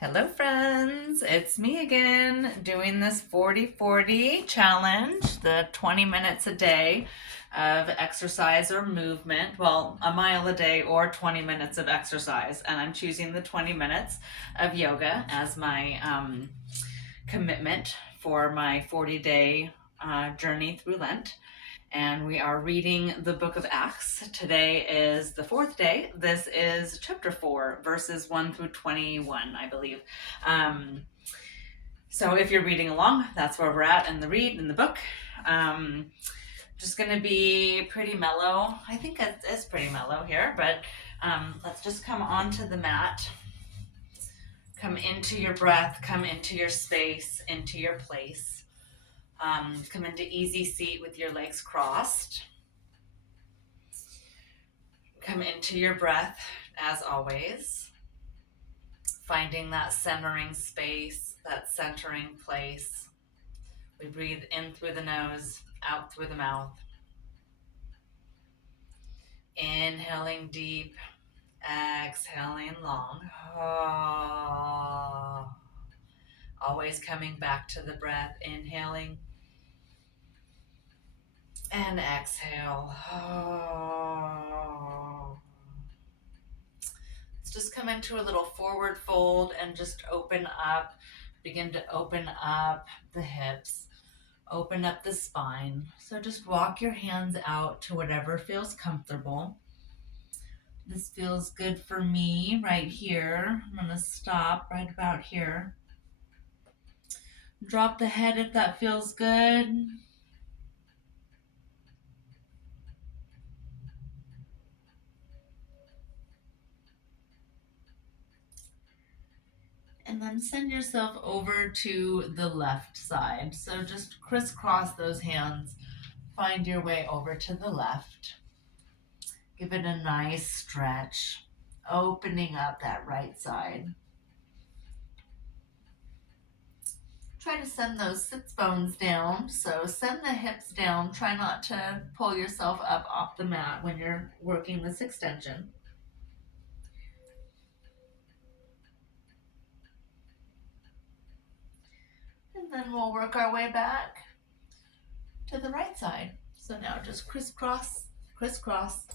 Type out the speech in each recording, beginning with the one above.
Hello friends, it's me again doing this 40-40 challenge, the 20 minutes a day of exercise or movement. Well, a mile a day or 20 minutes of exercise, and I'm choosing the 20 minutes of yoga as my commitment for my 40-day journey through Lent. And we are reading the book of Acts. Today is the fourth day. This is chapter 4, verses 1 through 21, I believe. So if you're reading along, that's where we're at in the book. Just going to be pretty mellow. I think it is pretty mellow here, but let's just come onto the mat. Come into your breath, come into your space, into your place. Come into easy seat with your legs crossed. Come into your breath as always, finding that centering space, that centering place. We breathe in through the nose, out through the mouth. Inhaling deep, exhaling long. Always coming back to the breath, inhaling and exhale. Let's just come into a little forward fold and just open up. Begin to open up the hips. Open up the spine. So just walk your hands out to whatever feels comfortable. This feels good for me right here. I'm going to stop right about here. Drop the head if that feels good. And then send yourself over to the left side. So just crisscross those hands. Find your way over to the left. Give it a nice stretch, opening up that right side. Try to send those sits bones down. So send the hips down. Try not to pull yourself up off the mat when you're working this extension. And then we'll work our way back to the right side. So now just crisscross, crisscross.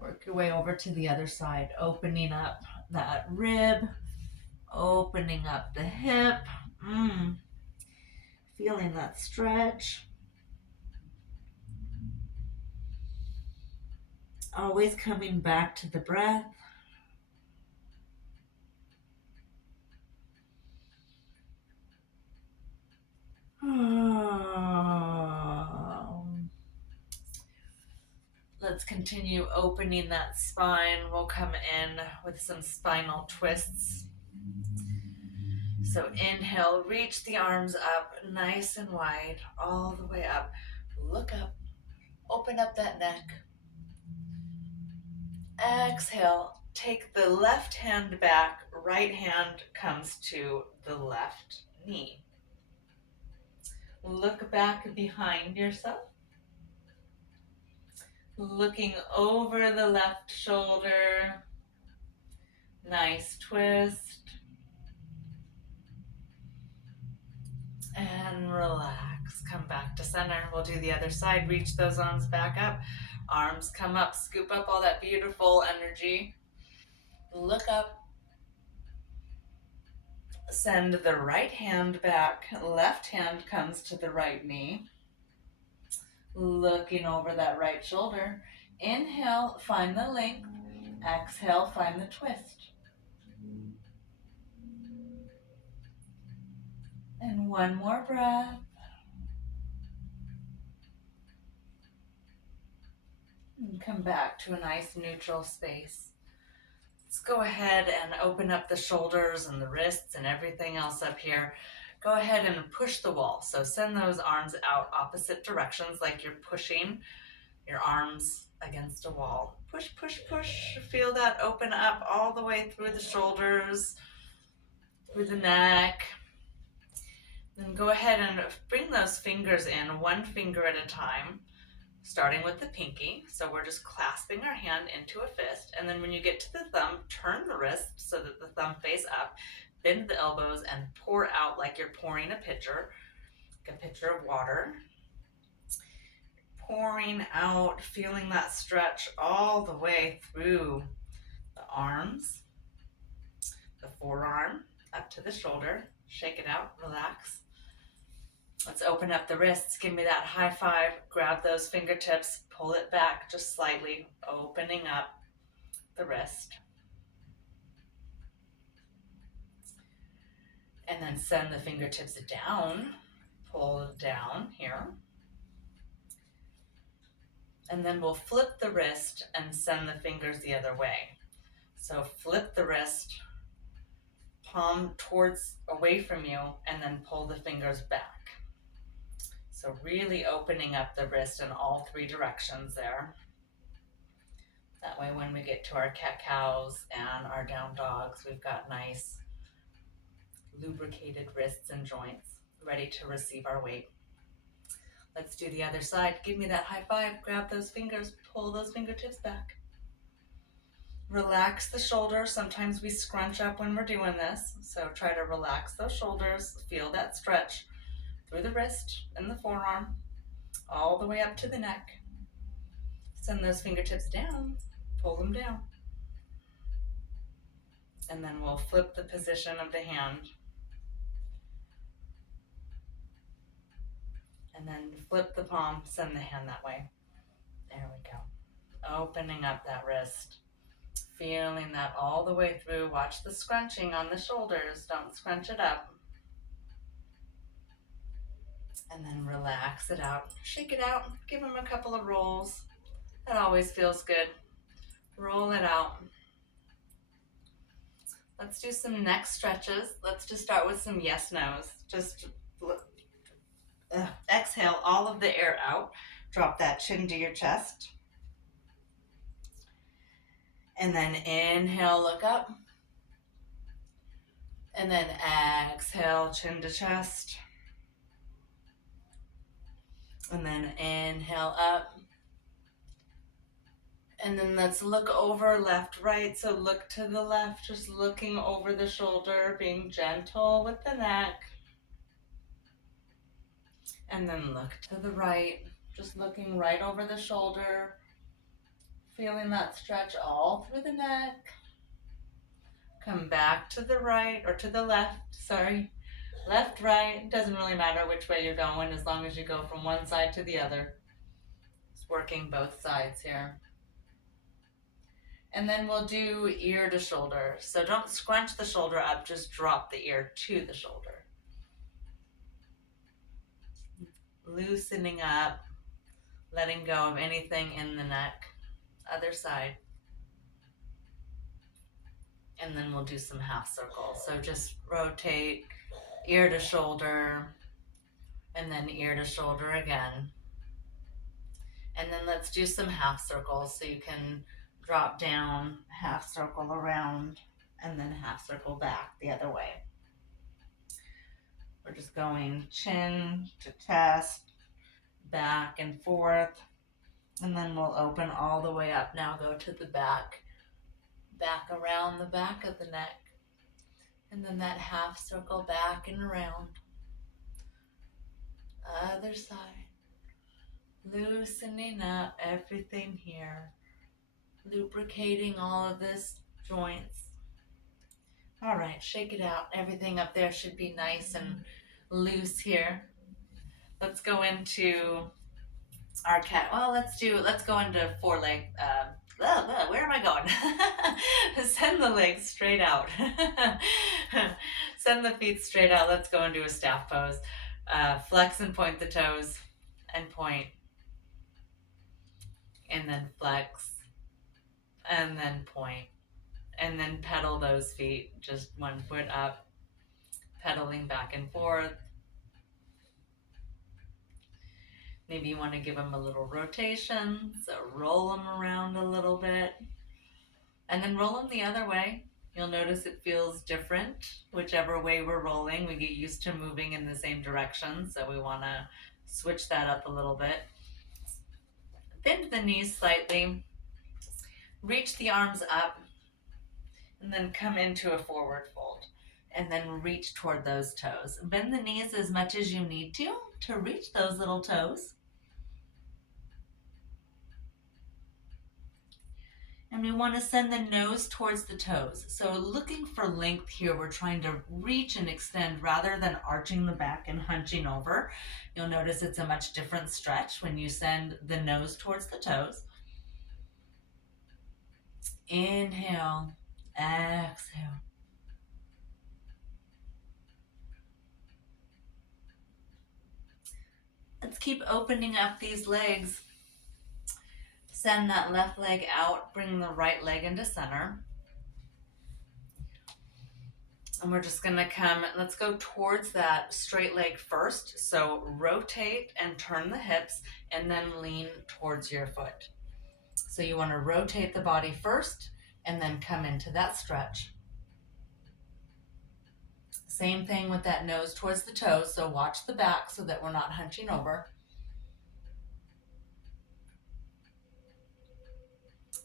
Work your way over to the other side, opening up that rib, opening up the hip. Feeling that stretch. Always coming back to the breath. Let's continue opening that spine. We'll come in with some spinal twists. So inhale, reach the arms up nice and wide, all the way up. Look up, open up that neck. Exhale, take the left hand back, right hand comes to the left knee. Look back behind yourself. Looking over the left shoulder. Nice twist. And relax. Come back to center. We'll do the other side. Reach those arms back up. Arms come up. Scoop up all that beautiful energy. Look up. Send the right hand back. Left hand comes to the right knee. Looking over that right shoulder. Inhale, find the length. Exhale, find the twist. And one more breath. And come back to a nice neutral space. Let's go ahead and open up the shoulders and the wrists and everything else up here. Go ahead and push the wall. So send those arms out opposite directions like you're pushing your arms against a wall. Push, push, push. Feel that open up all the way through the shoulders, through the neck. Then go ahead and bring those fingers in, one finger at a time, starting with the pinky. So we're just clasping our hand into a fist. And then when you get to the thumb, turn the wrist so that the thumb face up. bend the elbows and pour out like you're pouring a pitcher, like a pitcher of water. Pouring out, feeling that stretch all the way through the arms, the forearm, up to the shoulder. Shake it out, relax. Let's open up the wrists. Give me that high five. Grab those fingertips, pull it back just slightly, opening up the wrist. And then send the fingertips down, pull it down here. And then we'll flip the wrist and send the fingers the other way. So flip the wrist, palm towards away from you, and then pull the fingers back. So really opening up the wrist in all three directions there. That way when we get to our cat-cows and our down dogs, we've got nice lubricated wrists and joints ready to receive our weight. Let's do the other side. Give me that high five. Grab those fingers, pull those fingertips back. Relax the shoulders. Sometimes we scrunch up when we're doing this, so try to relax those shoulders. Feel that stretch through the wrist and the forearm, all the way up to the neck. Send those fingertips down, pull them down. And then we'll flip the position of the hand. And then flip the palm, send the hand that way. There we go. Opening up that wrist. Feeling that all the way through. Watch the scrunching on the shoulders. Don't scrunch it up. And then relax it out. Shake it out. Give them a couple of rolls. That always feels good. Roll it out. Let's do some neck stretches. Let's just start with some yes nos. Just exhale all of the air out. Drop that chin to your chest. And then inhale, look up. And then exhale, chin to chest. And then inhale up. And then let's look over left, right. So look to the left, just looking over the shoulder, being gentle with the neck. And then look to the right, just looking right over the shoulder, feeling that stretch all through the neck. Come back to the right, or to the left, sorry. Left, right, doesn't really matter which way you're going as long as you go from one side to the other. Just working both sides here. And then we'll do ear to shoulder. So don't scrunch the shoulder up, just drop the ear to the shoulder. Loosening up, letting go of anything in the neck. Other side. And then we'll do some half circles. So just rotate ear to shoulder, and then ear to shoulder again. And then let's do some half circles. So you can drop down, half circle around, and then half circle back the other way. We're just going chin to chest, back and forth, and then we'll open all the way up. Now go to the back, back around the back of the neck, and then that half circle back and around. Other side. Loosening up everything here. Lubricating all of this joints. All right, shake it out. Everything up there should be nice and loose here. Let's go into our cat. Well, let's go into foreleg. Where am I going? Send the legs straight out. Send the feet straight out. Let's go into a staff pose. Flex and point the toes and point. And then flex. And then point. And then pedal those feet. Just one foot up. Pedaling back and forth. Maybe you want to give them a little rotation. So roll them around a little bit. And then roll them the other way. You'll notice it feels different. Whichever way we're rolling, we get used to moving in the same direction. So we want to switch that up a little bit. Bend the knees slightly. Reach the arms up. And then come into a forward fold. And then reach toward those toes. Bend the knees as much as you need to reach those little toes. And we want to send the nose towards the toes. So looking for length here, we're trying to reach and extend rather than arching the back and hunching over. You'll notice it's a much different stretch when you send the nose towards the toes. Inhale, exhale. Let's keep opening up these legs. Send that left leg out, bring the right leg into center. And we're just gonna let's go towards that straight leg first. So rotate and turn the hips and then lean towards your foot. So you wanna rotate the body first and then come into that stretch. Same thing with that nose towards the toes. So watch the back so that we're not hunching over.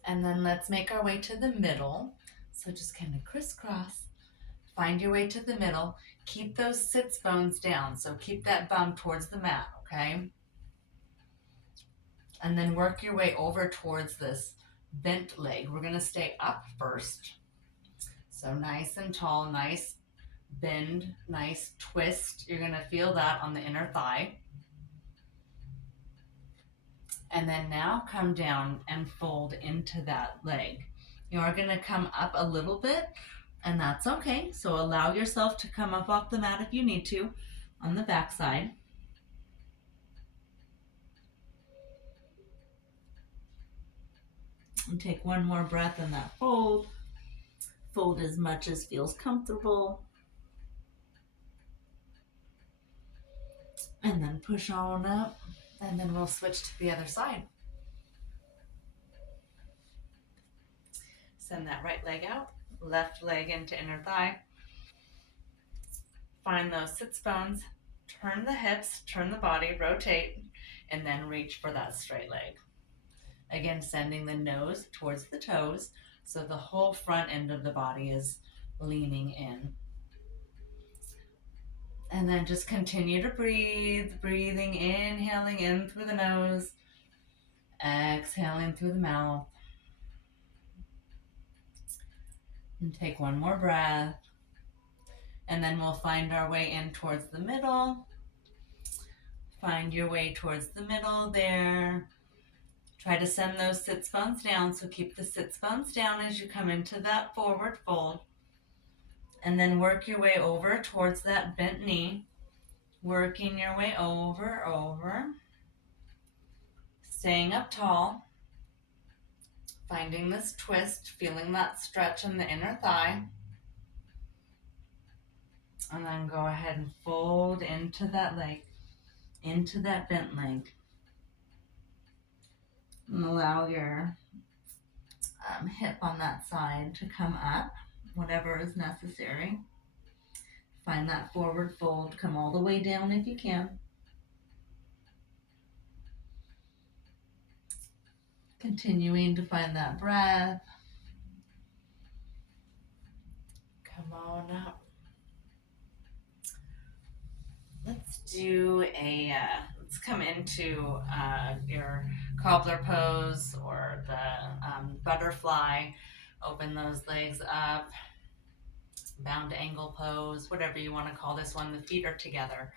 And then let's make our way to the middle. So just kind of crisscross. Find your way to the middle. Keep those sits bones down. So keep that bum towards the mat, okay? And then work your way over towards this bent leg. We're gonna stay up first. So nice and tall, nice bend, nice twist. You're gonna feel that on the inner thigh. And then now come down and fold into that leg. You are gonna come up a little bit, and that's okay. So allow yourself to come up off the mat if you need to on the back side. And take one more breath in that fold. Fold as much as feels comfortable. And then push on up, and then we'll switch to the other side. Send that right leg out, left leg into inner thigh. Find those sits bones, turn the hips, turn the body, rotate, and then reach for that straight leg. Again, sending the nose towards the toes, so the whole front end of the body is leaning in. And then just continue to breathe, breathing, inhaling in through the nose, exhaling through the mouth. And take one more breath. And then we'll find our way in towards the middle. Find your way towards the middle there. Try to send those sits bones down, so keep the sits bones down as you come into that forward fold. And then work your way over towards that bent knee. Working your way over. Staying up tall. Finding this twist, feeling that stretch in the inner thigh. And then go ahead and fold into that leg, into that bent leg. And allow your hip on that side to come up, whatever is necessary. Find that forward fold, come all the way down if you can. Continuing to find that breath. Come on up. Let's do let's come into your cobbler pose or the butterfly. Open those legs up. Bound angle pose, whatever you want to call this one. The feet are together.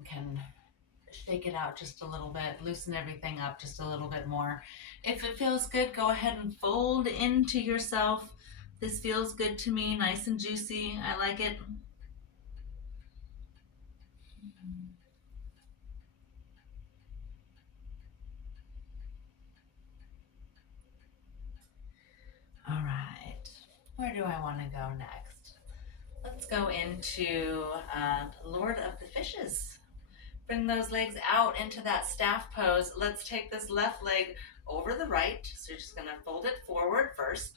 You can shake it out just a little bit, loosen everything up just a little bit more. If it feels good, go ahead and fold into yourself. This feels good to me, nice and juicy. I like it. All right, where do I want to go next? Let's go into Lord of the Fishes. Bring those legs out into that staff pose. Let's take this left leg over the right. So you're just gonna fold it forward first.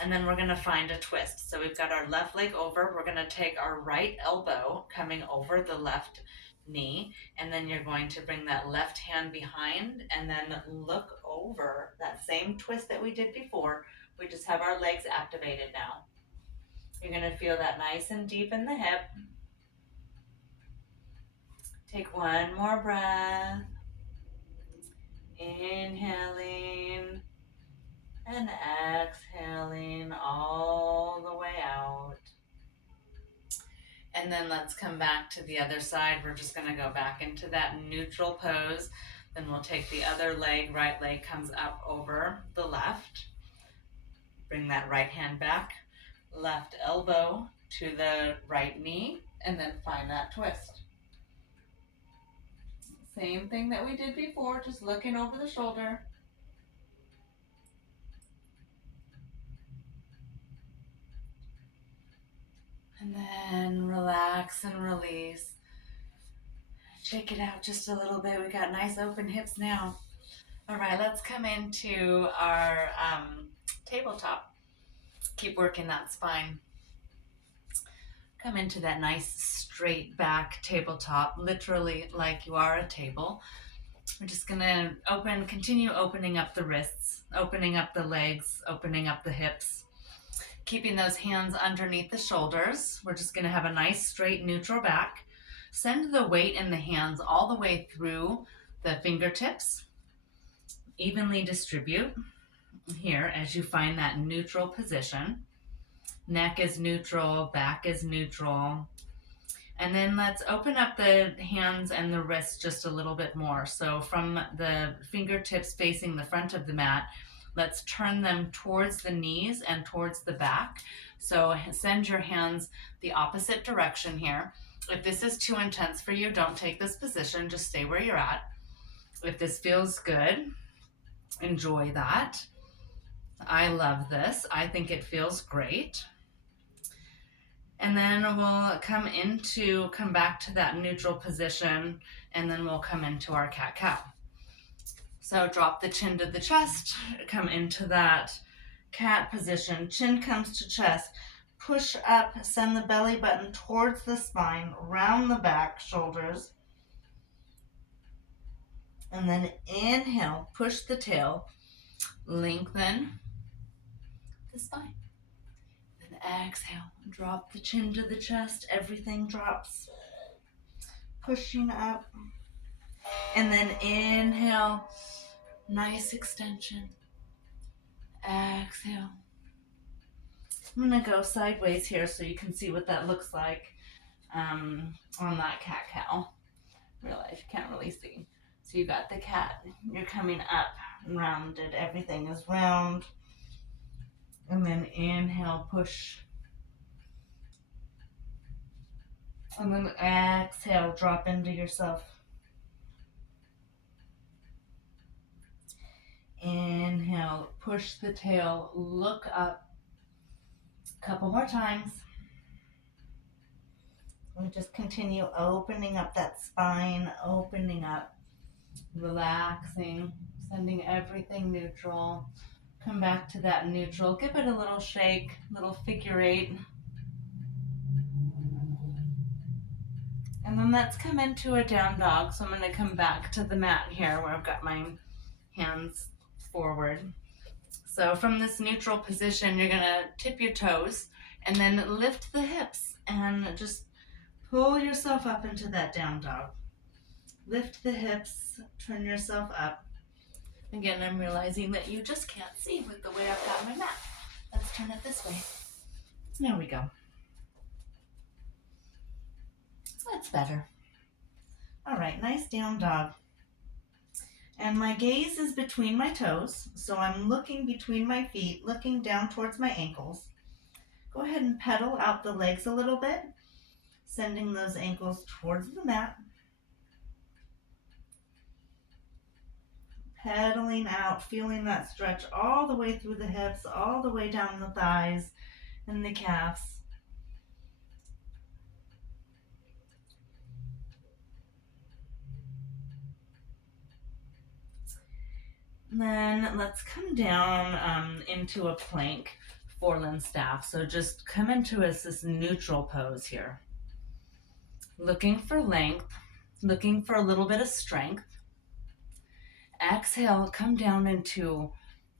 And then we're gonna find a twist. So we've got our left leg over. We're gonna take our right elbow coming over the left knee. And then you're going to bring that left hand behind and then look over that same twist that we did before. We just have our legs activated now. You're You're going to feel that nice and deep in the hip. Take one more breath. Inhaling and exhaling all the way out. And then let's come back to the other side. We're just going to go back into that neutral pose. Then we'll take the other leg, right leg comes up over the left. Bring that right hand back, left elbow to the right knee, and then find that twist. Same thing that we did before, just looking over the shoulder. And then relax and release. Shake it out just a little bit. We got nice open hips now. All right, let's come into our tabletop. Keep working that spine. Come into that nice straight back tabletop, literally like you are a table. We're just gonna continue opening up the wrists, opening up the legs, opening up the hips. Keeping those hands underneath the shoulders. We're just gonna have a nice straight neutral back. Send the weight in the hands all the way through the fingertips. Evenly distribute here as you find that neutral position. Neck is neutral, back is neutral. And then let's open up the hands and the wrists just a little bit more. So from the fingertips facing the front of the mat, let's turn them towards the knees and towards the back. So send your hands the opposite direction here. If this is too intense for you, don't take this position, just stay where you're at. If this feels good, enjoy that. I love this. I think it feels great. And then we'll come back to that neutral position, and then we'll come into our cat-cow. So drop the chin to the chest, come into that cat position. Chin comes to chest. Push up, send the belly button towards the spine, round the back, shoulders. And then inhale, push the tail, lengthen the spine. Then exhale, drop the chin to the chest, everything drops. Pushing up. And then inhale, nice extension. Exhale. I'm going to go sideways here so you can see what that looks like on that cat-cow. Realize you can't really see. So you got the cat, you're coming up, rounded, everything is round. And then inhale, push. And then exhale, drop into yourself. Inhale, push the tail, look up. Couple more times. And just continue opening up that spine, opening up, relaxing, sending everything neutral. Come back to that neutral. Give it a little shake, little figure eight. And then let's come into a down dog. So I'm going to come back to the mat here where I've got my hands forward. So from this neutral position, you're going to tip your toes and then lift the hips and just pull yourself up into that down dog. Lift the hips, turn yourself up. Again, I'm realizing that you just can't see with the way I've got my mat. Let's turn it this way. There we go. That's better. All right, nice down dog. And my gaze is between my toes, so I'm looking between my feet, looking down towards my ankles. Go ahead and pedal out the legs a little bit, sending those ankles towards the mat. Pedaling out, feeling that stretch all the way through the hips, all the way down the thighs and the calves. Then let's come down into a plank, foreland staff. So just come into this neutral pose here. Looking for length, looking for a little bit of strength. Exhale, come down into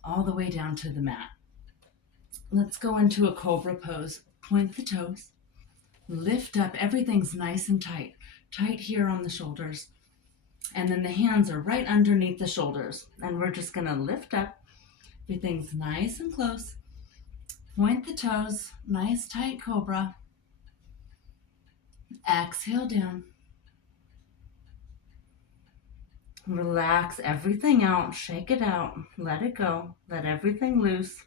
all the way down to the mat. Let's go into a cobra pose. Point the toes. Lift up. Everything's nice and tight. Tight here on the shoulders. And then the hands are right underneath the shoulders. And we're just going to lift up. Everything's nice and close. Point the toes. Nice tight cobra. Exhale down. Relax everything out. Shake it out. Let it go. Let everything loose.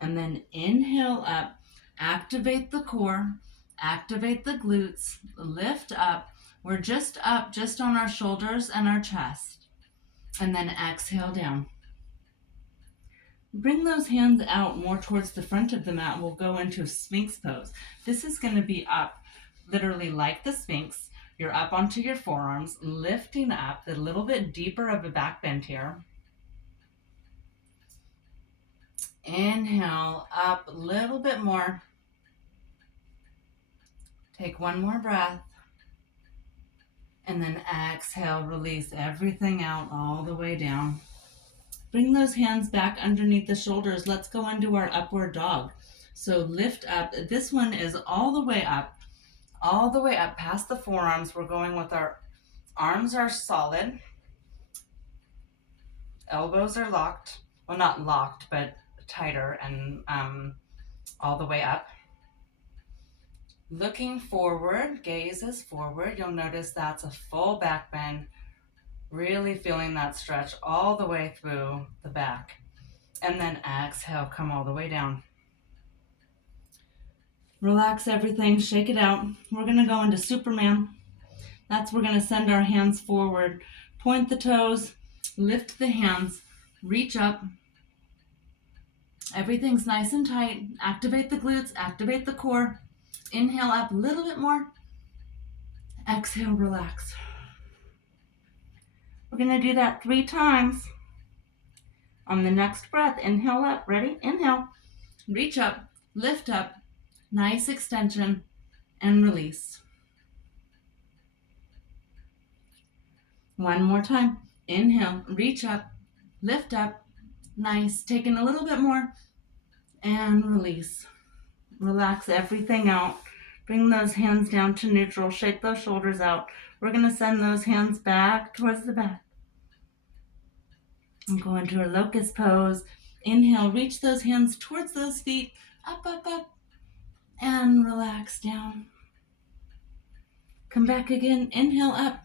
And then inhale up. Activate the core. Activate the glutes. Lift up. We're just up, just on our shoulders and our chest. And then exhale down. Bring those hands out more towards the front of the mat. We'll go into Sphinx pose. This is going to be up, literally like the Sphinx. You're up onto your forearms, lifting up, a little bit deeper of a back bend here. Inhale, up a little bit more. Take one more breath. And then exhale, release everything out all the way down. Bring those hands back underneath the shoulders. Let's go into our upward dog. So lift up. This one is all the way up past the forearms. We're going with our arms are solid. Elbows are locked. Well, not locked, but tighter and all the way up. Looking forward, gaze is forward. You'll notice that's a full back bend. Really feeling that stretch all the way through the back. And then exhale, come all the way down. Relax everything, shake it out. We're going to go into Superman. We're going to send our hands forward. Point the toes, lift the hands, reach up. Everything's nice and tight. Activate the glutes, activate the core. Inhale up a little bit more. Exhale, relax. We're going to do that 3 times. On the next breath, inhale up. Ready? Inhale. Reach up, lift up. Nice extension and release. One more time. Inhale, reach up, lift up. Nice. Taking a little bit more and release. Relax everything out. Bring those hands down to neutral. Shake those shoulders out. We're going to send those hands back towards the back. And go into a locust pose. Inhale, reach those hands towards those feet. Up, up, up. And relax down. Come back again. Inhale up.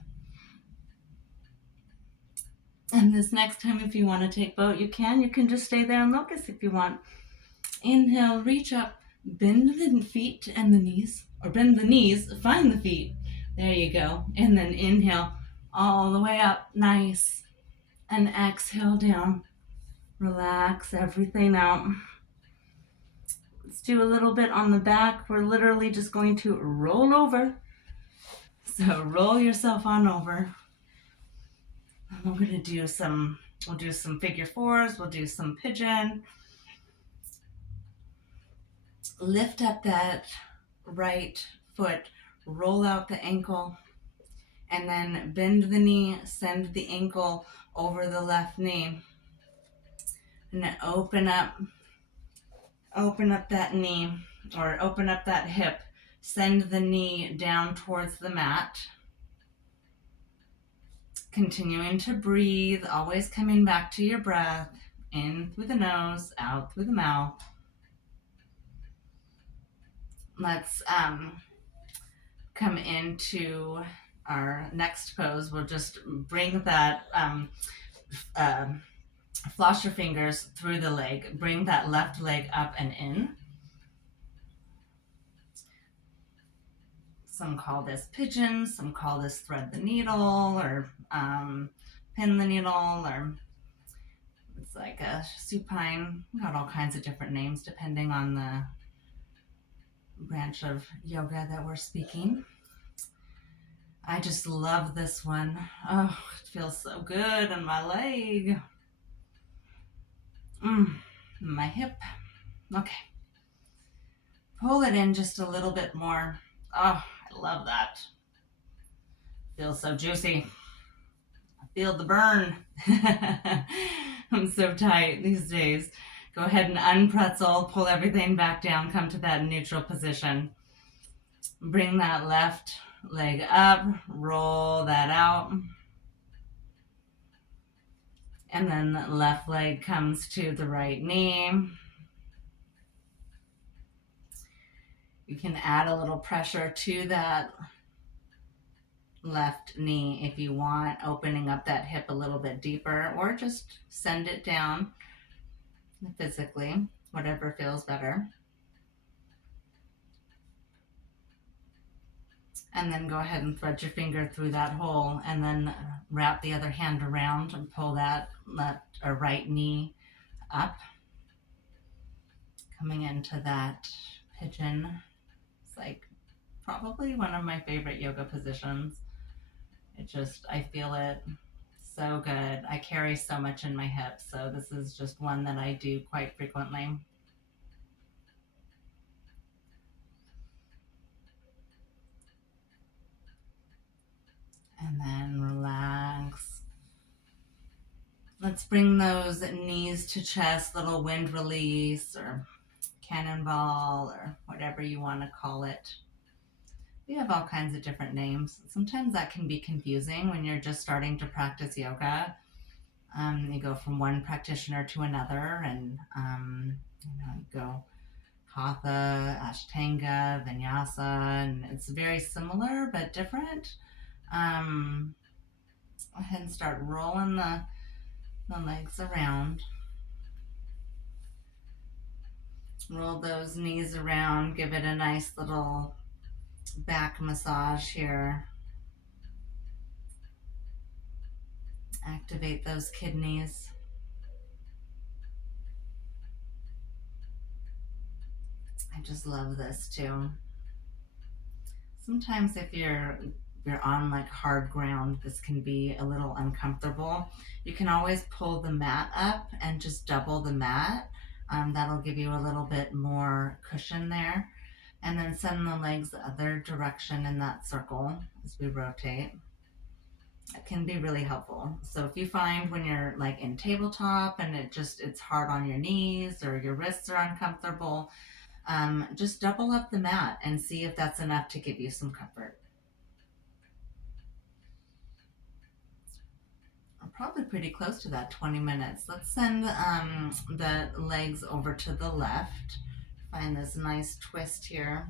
And this next time, if you want to take boat, you can. You can just stay there in locust if you want. Inhale, reach up. Bend the feet and the knees. Or bend the knees, find the feet. There you go. And then inhale all the way up. Nice. And exhale down. Relax everything out. Let's do a little bit on the back. We're literally just going to roll over. So roll yourself on over. We're going to do we'll do some figure fours. We'll do some pigeon. Lift up that right foot. Roll out the ankle. And then bend the knee. Send the ankle over the left knee. And then open up that knee, or open up that hip. Send the knee down towards the mat. Continuing to breathe, always coming back to your breath. In through the nose, out through the mouth. Let's come into our next pose. We'll just bring that floss your fingers through the leg. Bring that left leg up and in. Some call this pigeon, some call this thread the needle, or pin the needle, or it's like a supine. Got all kinds of different names depending on the branch of yoga that we're speaking. I just love this one. Oh, it feels so good on my leg. My hip. Okay. Pull it in just a little bit more. Oh, I love that. Feels so juicy. I feel the burn. I'm so tight these days. Go ahead and unpretzel, pull everything back down, come to that neutral position. Bring that left leg up, roll that out. And then the left leg comes to the right knee. You can add a little pressure to that left knee if you want, opening up that hip a little bit deeper, or just send it down physically, whatever feels better. And then go ahead and thread your finger through that hole and then wrap the other hand around and pull that left or right knee up, coming into that pigeon. It's like probably one of my favorite yoga positions. I feel it so good. I carry so much in my hips, so this is just one that I do quite frequently. And then relax. Let's bring those knees to chest, little wind release or cannonball or whatever you want to call it. We have all kinds of different names. Sometimes that can be confusing when you're just starting to practice yoga. You go from one practitioner to another, and you go hatha, ashtanga, vinyasa, and it's very similar but different. Go ahead and start rolling the legs around. Roll those knees around, give it a nice little back massage here. Activate those kidneys. I just love this too. Sometimes if you're on like hard ground, this can be a little uncomfortable. You can always pull the mat up and just double the mat. That'll give you a little bit more cushion there. And then send the legs the other direction in that circle as we rotate. It can be really helpful. So if you find when you're like in tabletop and it's hard on your knees or your wrists are uncomfortable, just double up the mat and see if that's enough to give you some comfort. I'm probably pretty close to that 20 minutes. Let's send the legs over to the left. Find this nice twist here.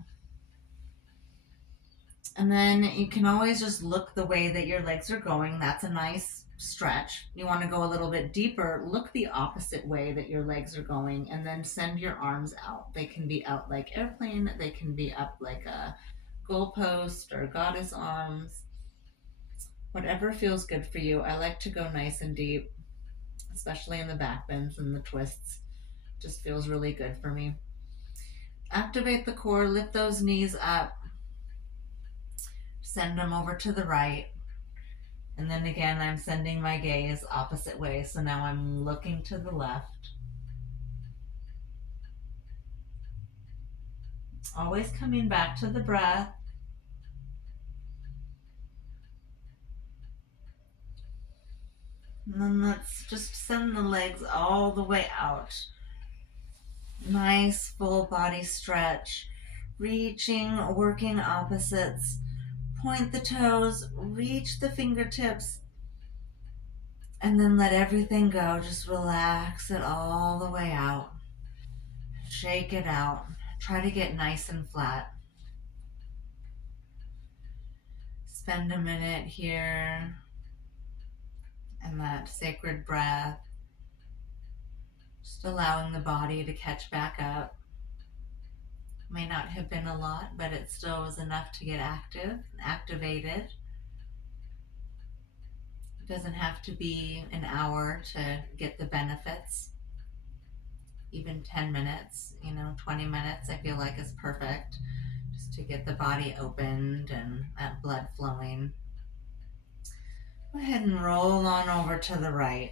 And then you can always just look the way that your legs are going. That's a nice stretch. You want to go a little bit deeper, look the opposite way that your legs are going, and then send your arms out. They can be out like airplane, they can be up like a goalpost or goddess arms. Whatever feels good for you. I like to go nice and deep, especially in the back bends and the twists. Just feels really good for me. Activate the core, lift those knees up, send them over to the right. And then again, I'm sending my gaze opposite way. So now I'm looking to the left. Always coming back to the breath. And then let's just send the legs all the way out. Nice full body stretch. Reaching, working opposites. Point the toes, reach the fingertips, and then let everything go. Just relax it all the way out. Shake it out. Try to get nice and flat. Spend a minute here and that sacred breath. Just allowing the body to catch back up. May not have been a lot, but it still was enough to get activated. It doesn't have to be an hour to get the benefits. Even 10 minutes, 20 minutes, I feel like is perfect just to get the body opened and that blood flowing. Go ahead and roll on over to the right.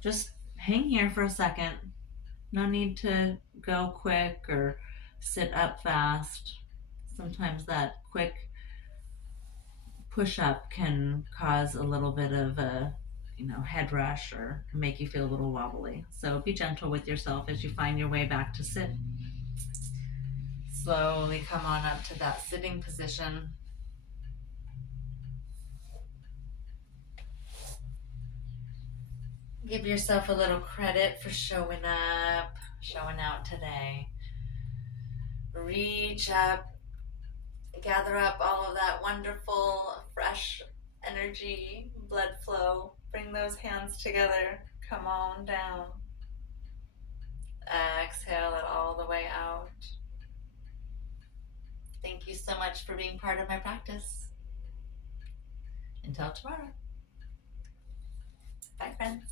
Just hang here for a second. No need to go quick or sit up fast. Sometimes that quick push up can cause a little bit of a head rush or make you feel a little wobbly. So be gentle with yourself as you find your way back to sit. Slowly come on up to that sitting position. Give yourself a little credit for showing up, showing out today. Reach up, gather up all of that wonderful, fresh energy, blood flow. Bring those hands together. Come on down. Exhale it all the way out. Thank you so much for being part of my practice. Until tomorrow. Bye, friends.